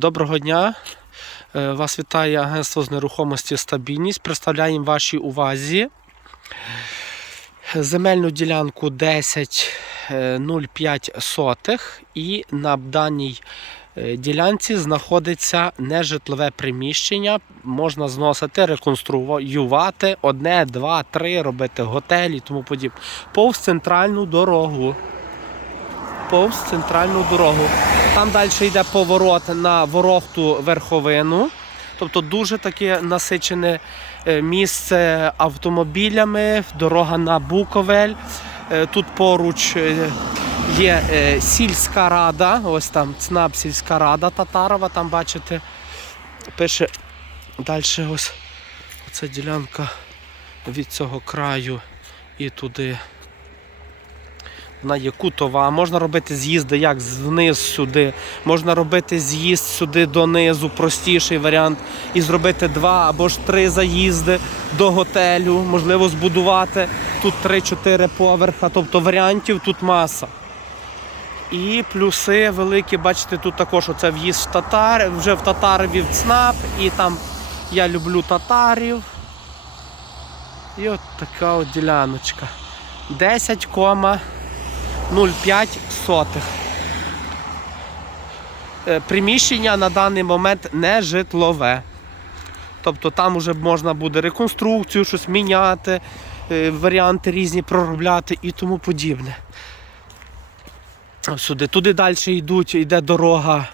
Доброго дня. Е, Вас вітає агентство з нерухомості Стабільність. Представляємо вашій увазі земельну ділянку 10,05 сотих і на даній е, ділянці знаходиться нежитлове приміщення. Можна зносити, реконструювати одне, два, три, робити готелі і тому подібне. Повз центральну дорогу повз центральну дорогу. Там далі йде поворот на ворохту верховину. Тобто дуже таке насичене е, місце автомобілями, дорога на Буковель. Е, Тут поруч е, є сільська рада, ось там ЦНАП сільська рада Татарова, там бачите, пише далі ось оця ділянка від цього краю і туди вона є кутова. Можна робити з'їзди як вниз сюди, можна робити з'їзд сюди донизу, простіший варіант, і зробити два або ж три заїзди до готелю, можливо, збудувати тут 3-4 поверха, тобто варіантів тут маса. І плюси великі, бачите, тут також оце в'їзд в татар, вже в Татарові в ЦНАП, і там я люблю татарів. І от така от діляночка. 10, 0,5 сотих. Е, Приміщення на даний момент не житлове. Тобто там вже можна буде реконструкцію, щось міняти, е, варіанти різні проробляти і тому подібне. Сюди. Туди далі йдуть, йде дорога,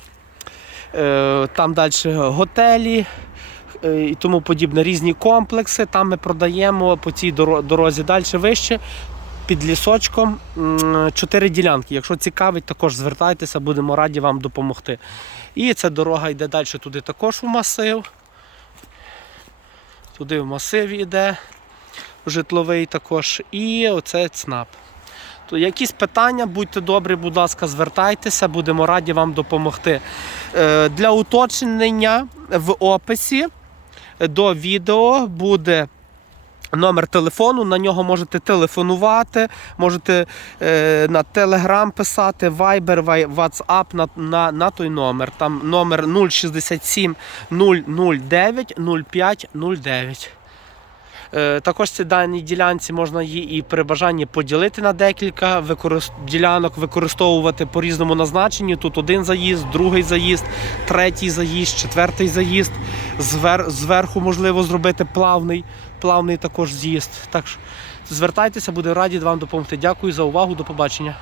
е, там далі готелі і тому подібне, різні комплекси. Там ми продаємо по цій дорозі далі вище під лісочком чотири ділянки. Якщо цікавить, також звертайтеся, будемо раді вам допомогти. І ця дорога йде далі туди також у масив. Туди в масив йде житловий також. І оце ЦНАП. То якісь питання, будьте добрі, будь ласка, звертайтеся, будемо раді вам допомогти. Е, Для уточнення в описі до відео буде номер телефону, на нього можете телефонувати, можете е, на Telegram писати, Viber, WhatsApp на, на, на той номер. Там номер 067 009 0509. Е, Також ці дані ділянці можна її і при бажанні поділити на декілька ділянок, використовувати по різному назначенню. Тут один заїзд, другий заїзд, третій заїзд, четвертий заїзд. Звер... Зверху можливо зробити плавний, плавний також з'їзд. Так що звертайтеся, буде раді вам допомогти. Дякую за увагу, до побачення.